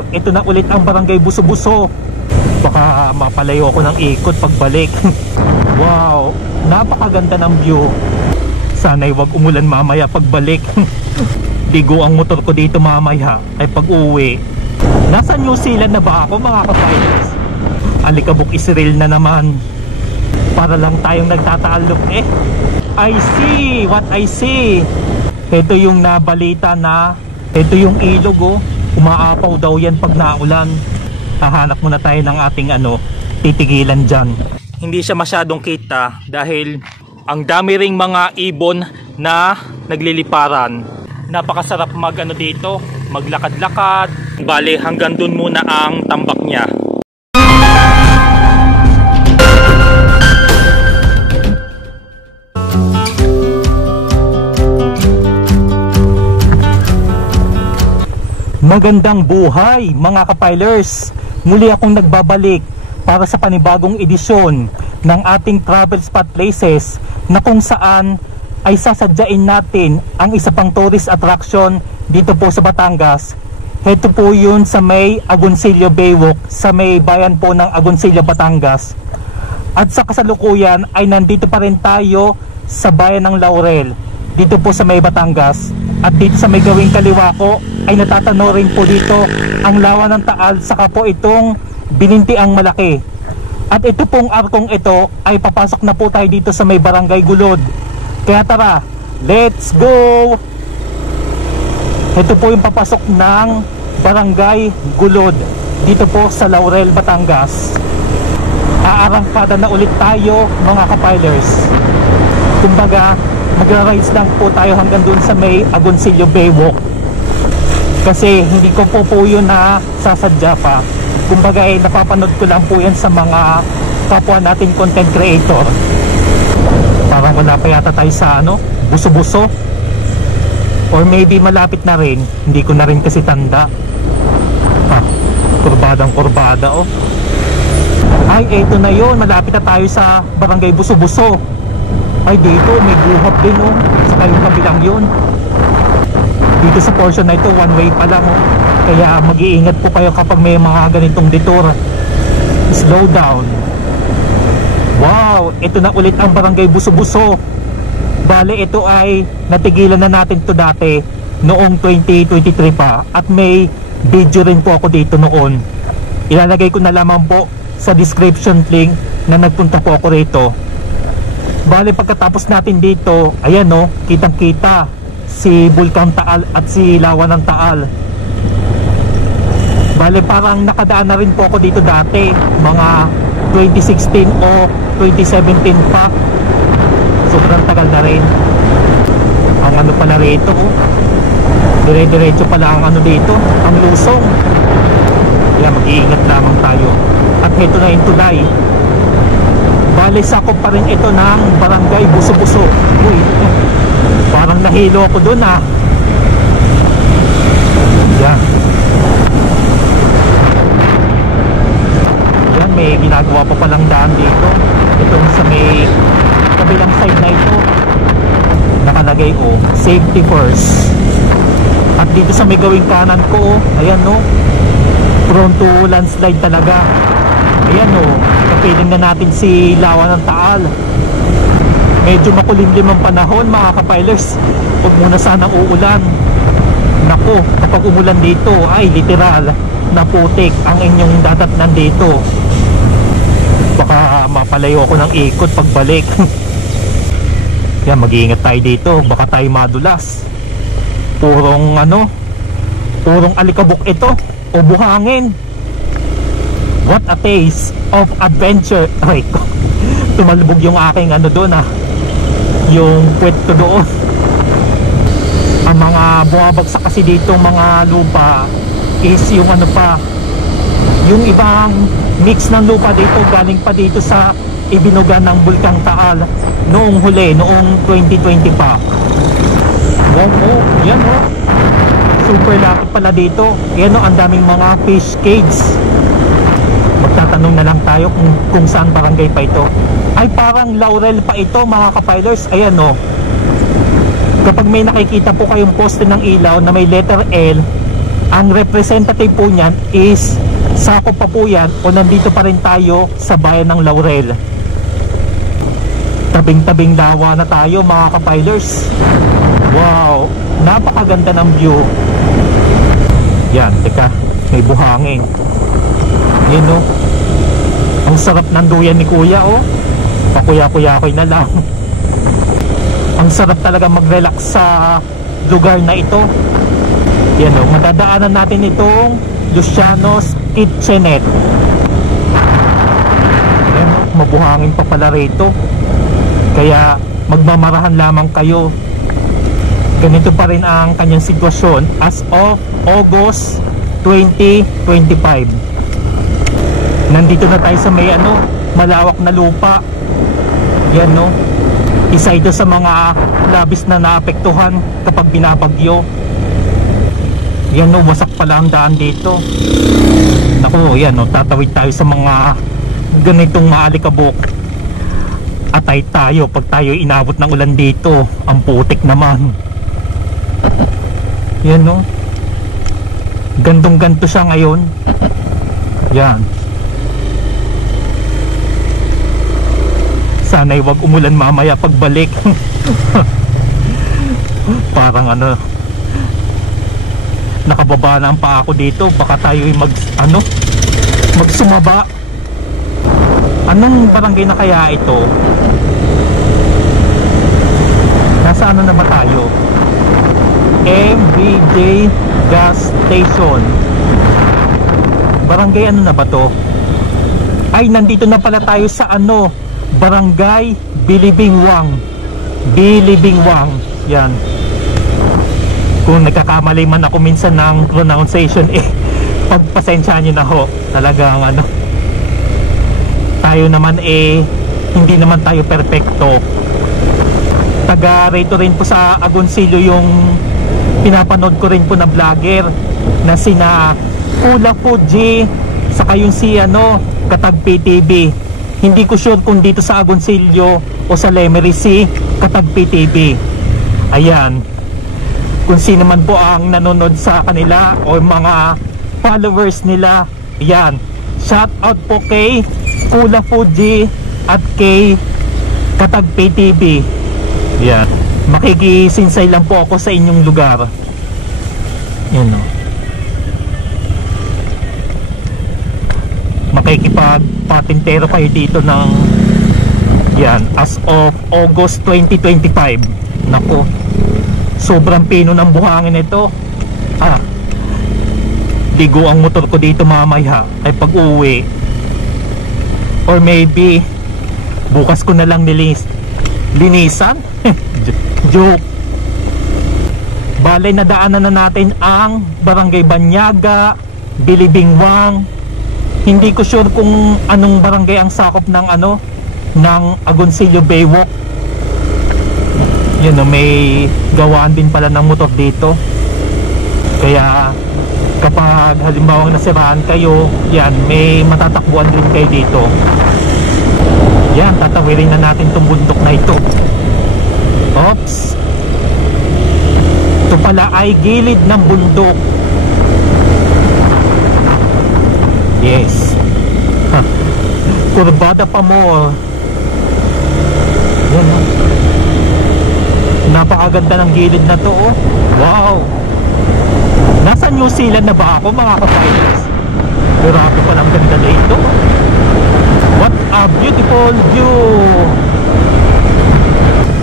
Wow, ito na ulit ang barangay Buso-Buso. Baka mapalayo ako ng ikot pagbalik. Wow, napakaganda ng view. Sana'y wag umulan mamaya pagbalik. Ligo ang motor ko dito mamaya ay pag-uwi. Nasa New Zealand na ba ako mga kapayos? Alikabok Israel na naman. Para lang tayong nagtataalok eh. I see what I see. Ito yung nabalita na ito yung ilog oh. Umaapaw daw yan pag naulan. Hahanap muna tayo ng ating titigilan dyan. Hindi siya masyadong kita dahil ang dami ring mga ibon na nagliliparan. Napakasarap dito, maglakad-lakad. Bale hanggang dun muna ang tambak niya. Magandang buhay mga kapilers! Muli akong nagbabalik para sa panibagong edisyon ng ating travel spot places na kung saan ay sasadyain natin ang isa pang tourist attraction dito po sa Batangas. Ito po yun sa may Agoncillo Baywalk, sa may bayan po ng Agoncillo, Batangas. At sa kasalukuyan ay nandito pa rin tayo sa bayan ng Laurel, dito po sa may Batangas. At dito sa may gawing kaliwa ko ay natatanaw rin po dito ang lawa ng Taal, saka po itong Binintiang Malaki. At ito pong arkong ito ay papasok na po tayo dito sa may Barangay Gulod. Kaya tara, let's go! Ito po yung papasok ng Barangay Gulod dito po sa Laurel, Batangas. Aarangkada na ulit tayo mga kapilers. Kumbaga magra-rides lang po tayo hanggang dun sa may Agoncillo Baywalk. Kasi hindi ko po yun na sasadya pa. Kumbaga napapanood ko lang po yan sa mga kapwa natin content creator. Parang wala pa yata tayo sa Buso-Buso. Or maybe malapit na rin. Hindi ko na rin kasi tanda. Kurbadang kurbada oh. Ay eto na yun, malapit na tayo sa Barangay Buso-Buso. Ay dito may buhap din oh. Saka yung kabilang yun. Dito sa portion na ito one way pa lang oh. Kaya mag-iingat po kayo kapag may mga ganitong detour. Slow down. Wow, ito na ulit ang Barangay Buso-Buso. Bale ito ay natigilan na natin to dati noong 2023 pa. At may video rin po ako dito noon. Ilalagay ko na lamang po sa description link na nagpunta po ako rito. Bale pagkatapos natin dito, ayan no, kitang kita si Bulkang Taal at si Lawa ng Taal. Bale parang nakadaan na rin po ako dito dati, mga 2016 o 2017 pa. Sobrang tagal na rin. Ang pala rito oh. Dire-diretso pala ang dito, ang lusong. Kaya mag-iingat lamang tayo. At ito na yung tulay. Bale sakop pa rin ito ng Barangay Buso-Buso. Uy, parang nahilo ako dun ah. Yan. Yan, may ginagawa pa palang daan dito. Itong sa may kabilang side na ito nakalagay oh, safety first. At dito sa may gawing kanan ko oh, ayan no, prone to landslide talaga. Ayan o, kapiling na natin si Lawa ng Taal. Medyo makulimlim ang panahon mga kapilers. Huwag muna sanang uulan. Naku, kapag umulan dito ay literal na putik ang inyong dadatnan dito. Baka mapalayo ako ng ikot pagbalik. Yan, mag-iingat tayo dito, baka tayo madulas. Purong purong alikabok ito o buhangin. What a taste of adventure. Ay, tumalbog yung aking doon yung puwet ko doon. Ang mga bumabagsak kasi dito mga lupa is yung yung ibang mix ng lupa dito galing pa dito sa ibinugan ng Bulkang Taal noong huli, noong 2020 pa. Wow, oh, yan oh. Super lapit pala dito. Yan oh, ang daming mga fish cage. Magtatanong na lang tayo kung saan barangay pa ito. Ay parang Laurel pa ito mga kapilers. Ayan oh. Kapag may nakikita po kayong poste ng ilaw na may letter L, Ang representative po niyan is sakop pa po yan o nandito pa rin tayo sa bayan ng Laurel. Tabing-tabing dawa na tayo mga kapilers. Wow, napakaganda ng view. Yan, teka, may buhangin. Yun oh. Ang sarap ng duyan ni kuya oh. Pakuya-kuya-kuy na lang. Ang sarap talaga mag-relax sa lugar na ito. Yan o, madadaanan natin itong Luciano's Kitchenette. Yan o, mabuhangin pa pala rito. Kaya magmamarahan lamang kayo. Ganito pa rin ang kanyang sitwasyon as of August 2025. Nandito na tayo sa may malawak na lupa. Yan o, isa ito sa mga labis na naapektuhan kapag binabagyo. Yan o, wasak pala ang daan dito. Naku, yan o, tatawid tayo sa mga ganitong maalikabok. Atay tayo pag tayo inabot ng ulan dito. Ang putik naman. Yan o, gantong-ganto siya ngayon. Yan. Sana'y wag umulan mamaya pagbalik. Parang nakababa na ang paa ko dito. Baka tayo'y magsumaba. Anong barangay na kaya ito? Nasa na ba tayo? MBJ Gas Station. Barangay na ba to? Ay, nandito na pala tayo sa Barangay Bilibingwang. Bilibingwang. Yan. Kung nagkakamali man ako minsan ng pronunciation, pagpasensyahan nyo na ho. Talagang tayo naman hindi naman tayo perfecto. Taga rito rin po sa Agoncillo yung pinapanood ko rin po na vlogger na sina Pula Fuji saka yung si Katag PTV. Hindi ko sure kung dito sa Agoncillo o sa Lemery si Katag PTV. Ayan, kung sino man po ang nanonood sa kanila o mga followers nila, yan, shout out po kay Pula Fuji at kay Katag PTV. Yan, makikisinsay lang po ako sa inyong lugar. Yan o, makikipagpatintero kayo dito ng yan as of August 2025. Nako, sobrang pino ng buhangin ito. Ligo ang motor ko dito mamaya ay pag uwi, or maybe bukas ko na lang linisan. Joke. Balay, nadaanan na natin ang Barangay Banyaga, Bilibingwang. Hindi ko sure kung anong barangay ang sakop ng ng Agoncillo Baywalk. Yun o, may gawaan din pala ng motor dito. Kaya kapag halimbawa nasiraan kayo, yan, may matatakbuhan din kayo dito. Yan, tatawirin na natin itong bundok na ito. Oops. Ito pala ay gilid ng bundok. Yes. Kurbada pa mo. Yan. Napakaganda ng gilid na to. Wow. Nasa New Zealand na ba ako mga kapilers? Grabe palang ganda na ito. What a beautiful view.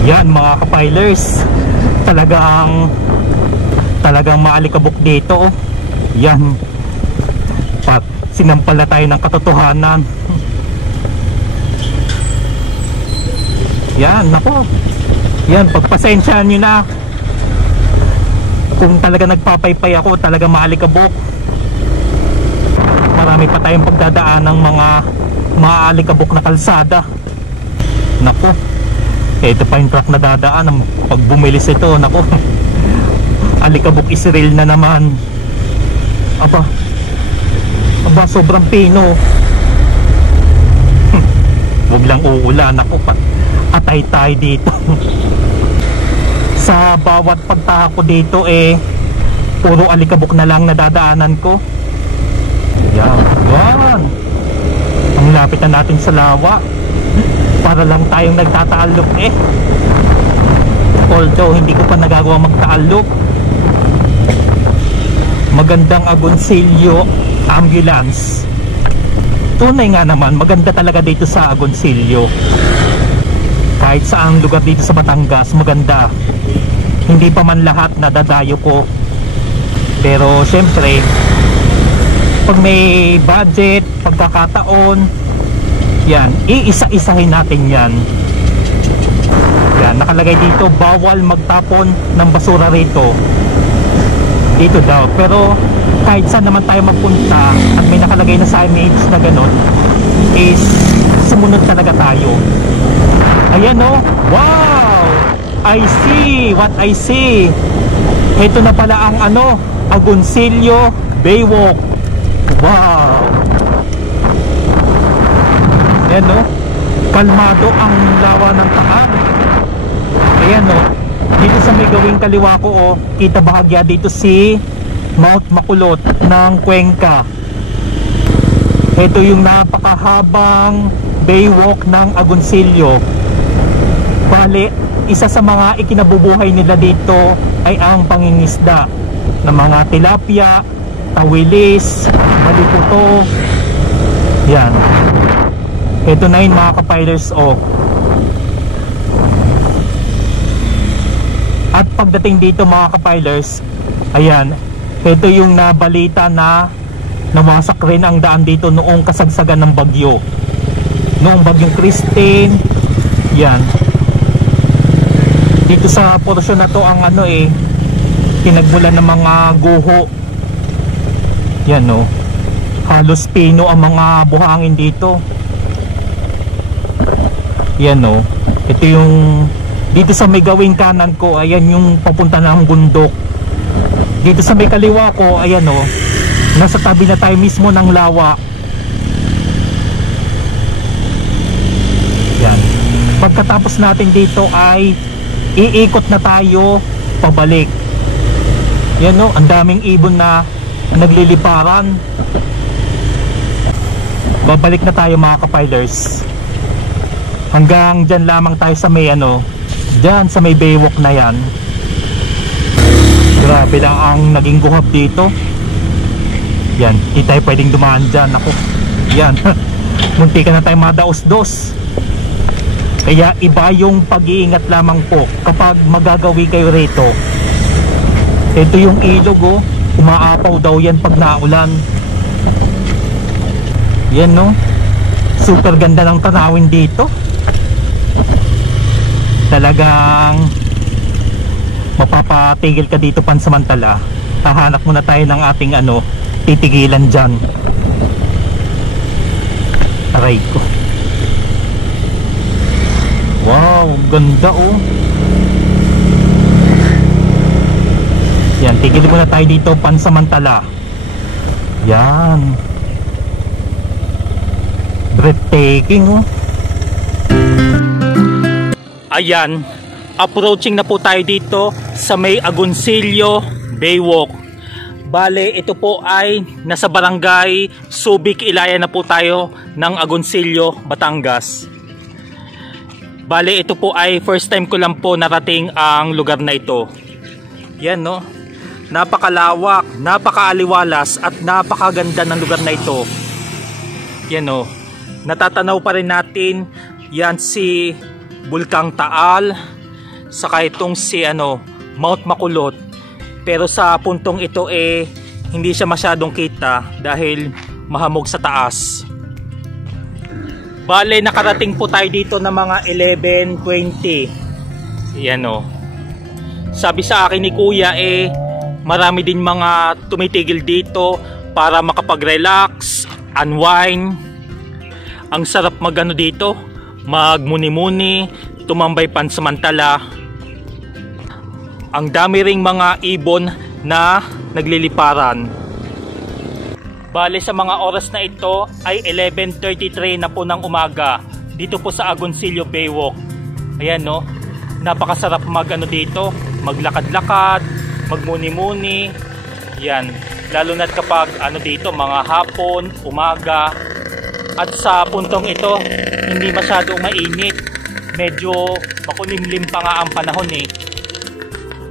Yan mga kapilers, talagang maalikabok dito. Yan, sinampala tayo ng katotohanan. Yan, nako. Yan, pagpasensyahan nyo na kung talaga nagpapaypay ako. Talaga maalikabok. Marami pa tayong pagdadaan ng mga maalikabok na kalsada. Nako, ito pa yung truck na dadaan. Pag bumilis ito, nako, alikabok Israel na naman. Aba, sobrang pino. Huwag lang uulan. Ako, atay tayo dito. Sa bawat pagtaka ko dito puro alikabok na lang nadadaanan ko. Yan. Ang lapit na natin sa lawa. Para lang tayong nagtataalok eh. Although hindi ko pa nagagawa magtaalok. Magandang Agoncillo ambulance. Tunay nga naman, maganda talaga dito sa Agoncillo. Kahit saang lugar dito sa Batangas, maganda. Hindi pa man lahat nadadayo ko. Pero syempre, pag may budget, pagkakataon, yan, iisa-isahin natin yan. Yan, nakalagay dito, bawal magtapon ng basura rito. Dito daw, pero kahit saan naman tayo magpunta at may nakalagay na signage na ganun, is sumunod talaga tayo. Ayan o, wow, I see what I see. Ito na pala ang Agoncillo Baywalk. Wow. Ayan o, kalmado ang lawa ng Taal. Ayan o, dito sa may gawing kaliwa ko kita bahagya dito si Mount Makulot ng Cuenca. Ito yung napakahabang baywalk ng Agoncillo. Bale, isa sa mga ikinabubuhay nila dito ay ang pangingisda ng mga tilapia, tawilis, baliputo. Yan. Ito na yun mga kapilers At pagdating dito mga kapilers, ayan, ito yung nabalita na nawasak rin ang daan dito noong kasagsagan ng bagyo. Noong bagyong Christine. Yan. Dito sa porsyon na to ang pinagmulan ng mga guho. Yan halos pino ang mga buhangin dito. Yan ito yung dito sa may gawing kanan ko, ayan yung papunta ng bundok. Dito sa may kaliwa ko, ayan nasa tabi na tayo mismo ng lawa. Yan. Pagkatapos natin dito ay iikot na tayo pabalik. Yan ang daming ibon na nagliliparan. Babalik na tayo mga kapilers. Hanggang dyan lamang tayo sa may dyan sa may baywalk na yan. Grabe lang ang naging guhap dito. Yan, di tayo pwedeng dumaan dyan. Ako, yan. Munti ka na tayo madaos-dos. Kaya iba yung pag-iingat lamang po kapag magagawi kayo rito. Ito yung ilog umaapaw daw yan pag naulan. Yan super ganda ng tanawin dito. Talagang mapapatigil ka dito pansamantala. Hahanap muna tayo ng ating titigilan dyan. Aray ko. Wow, ganda Yan, tigil muna tayo dito pansamantala. Yan. Breathtaking Ayan, approaching na po tayo dito sa may Agoncillo Baywalk. Bale, ito po ay nasa barangay Subic, Ilaya na po tayo ng Agoncillo, Batangas. Bale, ito po ay first time ko lang po narating ang lugar na ito. Yan napakalawak, napakaaliwalas at napakaganda ng lugar na ito. Yan natatanaw pa rin natin yan si Bulkang Taal, saka itong si Mount Makulot. Pero sa puntong ito hindi siya masyadong kita dahil mahamog sa taas. Bale, nakarating po tayo dito ng mga 11:20. Yan Sabi sa akin ni Kuya marami din mga tumitigil dito para makapag-relax, unwind. Ang sarap dito, magmuni-muni, tumambay pansamantala. Ang dami ring mga ibon na nagliliparan. Bale, sa mga oras na ito ay 11:33 na po ng umaga dito po sa Agoncillo Baywalk. Ayan napakasarap dito, maglakad-lakad, magmuni-muni, Yan, lalo na't kapag dito mga hapon, umaga, at sa puntong ito hindi masyadong mainit, medyo makulimlim pa nga ang panahon eh.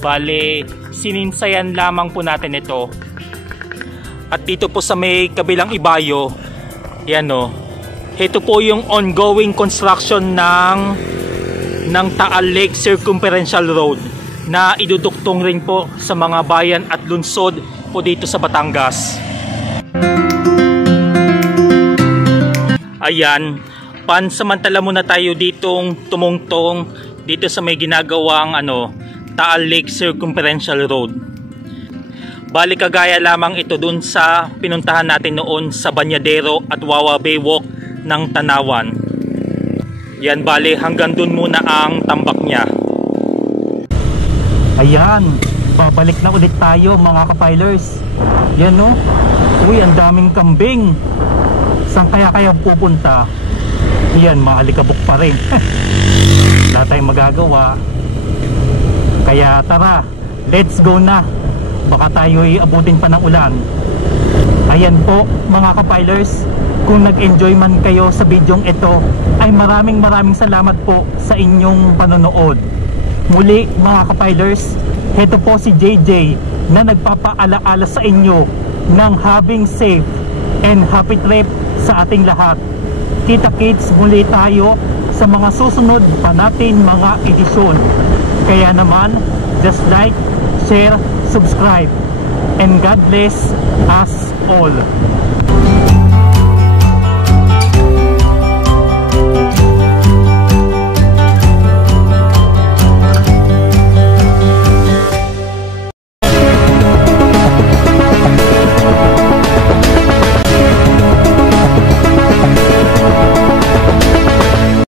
Bale, sininsayan lamang po natin ito. At dito po sa may kabilang ibayo, yan o, ito po yung ongoing construction ng Taal Lake Circumferential Road na iduduktong rin po sa mga bayan at lungsod po dito sa Batangas. Ayan, pansamantala muna tayo ditong tumungtong dito sa may ginagawang Taal Lake Circumferential Road. Bali kagaya lamang ito dun sa pinuntahan natin noon sa Banyadero at Wawa Baywalk ng Tanawan. Yan, bali hanggang dun muna ang tambak niya. Ayan, babalik na ulit tayo mga kapilers. Yan no, uy ang daming kambing. Saan kaya pupunta? Yan, maalikabok pa rin. Wala tayong magagawa. Kaya tara, let's go na. Baka tayo abutin pa ng ulan. Ayan po mga kapilers, kung nag-enjoy man kayo sa bidyong ito, ay maraming salamat po sa inyong panonood. Muli mga kapilers, heto po si JJ na nagpapaalaala sa inyo ng having safe and happy trip sa ating lahat. Kita-kits muli tayo sa mga susunod pa natin mga edisyon. Kaya naman, just like, share, subscribe, and God bless us all.